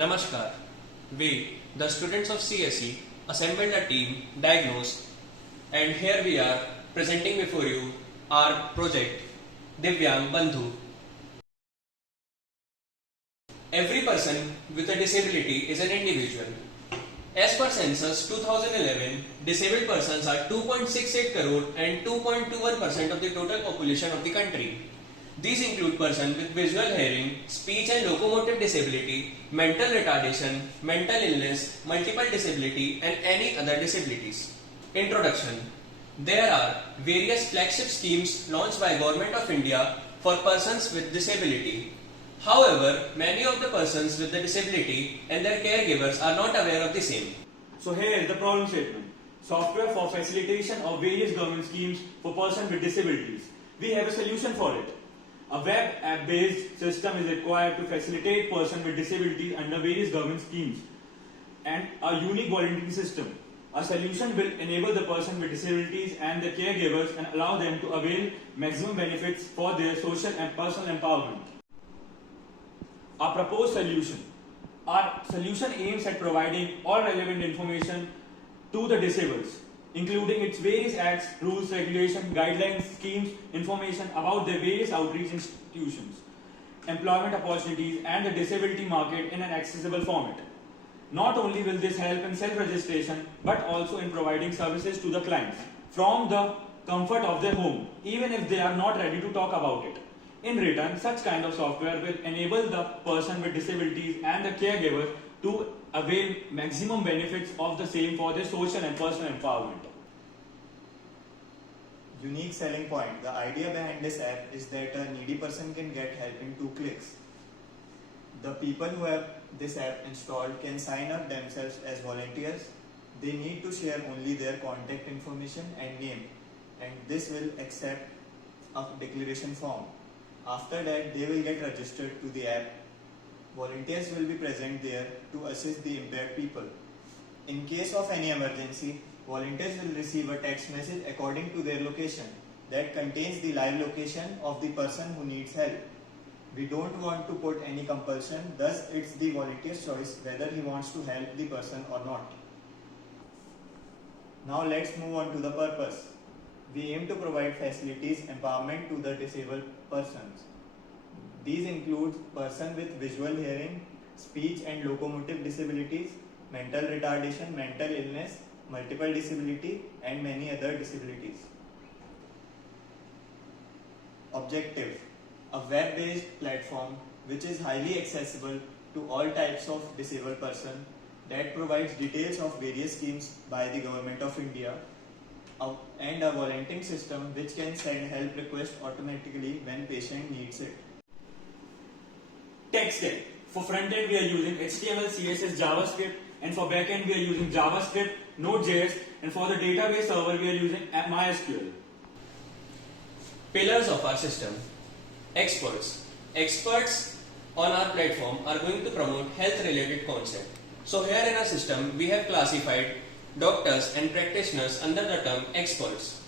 Namaskar. We, the students of CSE, assembled a team, diagnosed, and here we are presenting before you our project Divyang Bandhu. Every person with a disability is an individual. As per census 2011, disabled persons are 2.68 crore and 2.21% of the total population of the country. These include persons with visual hearing, speech and locomotive disability, mental retardation, mental illness, multiple disability and any other disabilities. Introduction. There are various flagship schemes launched by Government of India for persons with disability. However, many of the persons with the disability and their caregivers are not aware of the same. So here is the problem statement. Software for facilitation of various government schemes for persons with disabilities. We have a solution for it. A web app based system is required to facilitate persons with disabilities under various government schemes and a unique volunteering system. A solution will enable the person with disabilities and their caregivers and allow them to avail maximum benefits for their social and personal empowerment. Our proposed solution. Our solution aims at providing all relevant information to the disabled, including its various acts, rules, regulations, guidelines, schemes, information about their various outreach institutions, employment opportunities, and the disability market in an accessible format. Not only will this help in self-registration, but also in providing services to the clients from the comfort of their home, even if they are not ready to talk about it. In return, such kind of software will enable the person with disabilities and the caregiver to avail maximum benefits of the same for their social and personal empowerment. Unique selling point. The idea behind this app is that a needy person can get help in 2 clicks. The people who have this app installed can sign up themselves as volunteers. They need to share only their contact information and name, and this will accept a declaration form. After that, they will get registered to the app. Volunteers will be present there to assist the impaired people. In case of any emergency, volunteers will receive a text message according to their location that contains the live location of the person who needs help. We don't want to put any compulsion, thus it's the volunteer's choice whether he wants to help the person or not. Now let's move on to the purpose. We aim to provide facilities empowerment to the disabled persons. These include persons with visual hearing, speech and locomotive disabilities, mental retardation, mental illness, multiple disability and many other disabilities. Objective. A web-based platform which is highly accessible to all types of disabled persons that provides details of various schemes by the Government of India and a volunteering system which can send help requests automatically when patient needs it. Tech stack. For front end we are using HTML, CSS, JavaScript, and for back end we are using JavaScript, Node.js, and for the database server we are using MySQL. Pillars of our system. Experts. Experts on our platform are going to promote health related concepts. So here in our system we have classified doctors and practitioners under the term experts.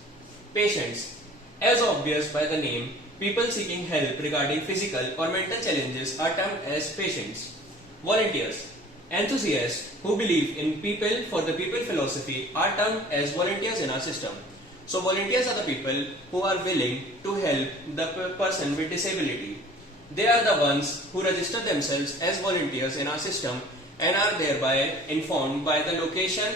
Patients. As obvious by the name, people seeking help regarding physical or mental challenges are termed as patients. Volunteers. Enthusiasts who believe in people for the people philosophy are termed as volunteers in our system. So volunteers are the people who are willing to help the person with disability. They are the ones who register themselves as volunteers in our system and are thereby informed by the location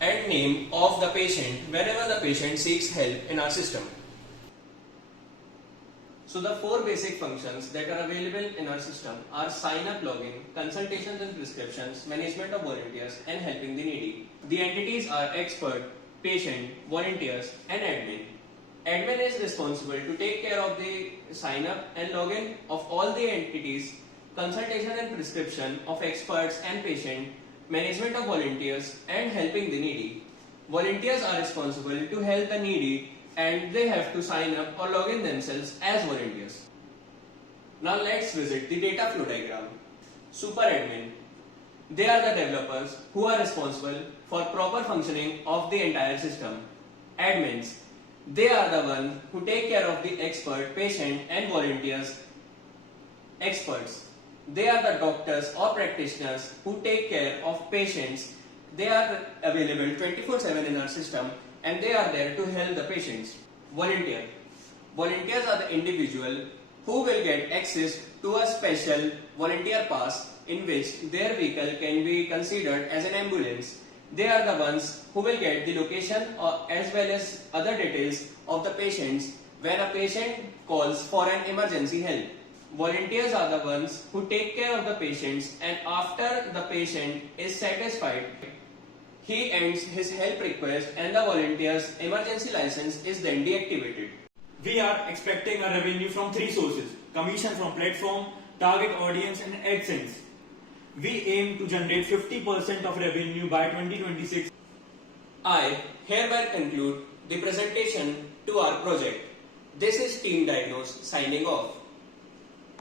and name of the patient whenever the patient seeks help in our system. So the 4 basic functions that are available in our system are sign up, login, consultations and prescriptions, management of volunteers and helping the needy. The entities are expert, patient, volunteers and admin. Admin is responsible to take care of the sign up and login of all the entities, consultation and prescription of experts and patient, management of volunteers and helping the needy. Volunteers are responsible to help the needy and they have to sign up or log in themselves as volunteers. Now let's visit the data flow diagram. Super admin. They are the developers who are responsible for proper functioning of the entire system. Admins. They are the ones who take care of the expert, patient and volunteers. Experts. They are the doctors or practitioners who take care of patients. They are available 24/7 in our system and they are there to help the patients. Volunteer. Volunteers are the individual who will get access to a special volunteer pass in which their vehicle can be considered as an ambulance. They are the ones who will get the location as well as other details of the patients when a patient calls for an emergency help. Volunteers are the ones who take care of the patients and after the patient is satisfied, he ends his help request and the volunteer's emergency license is then deactivated. We are expecting a revenue from three sources: commission from platform, target audience and AdSense. We aim to generate 50% of revenue by 2026. I hereby conclude the presentation to our project. This is Team Diagnose signing off.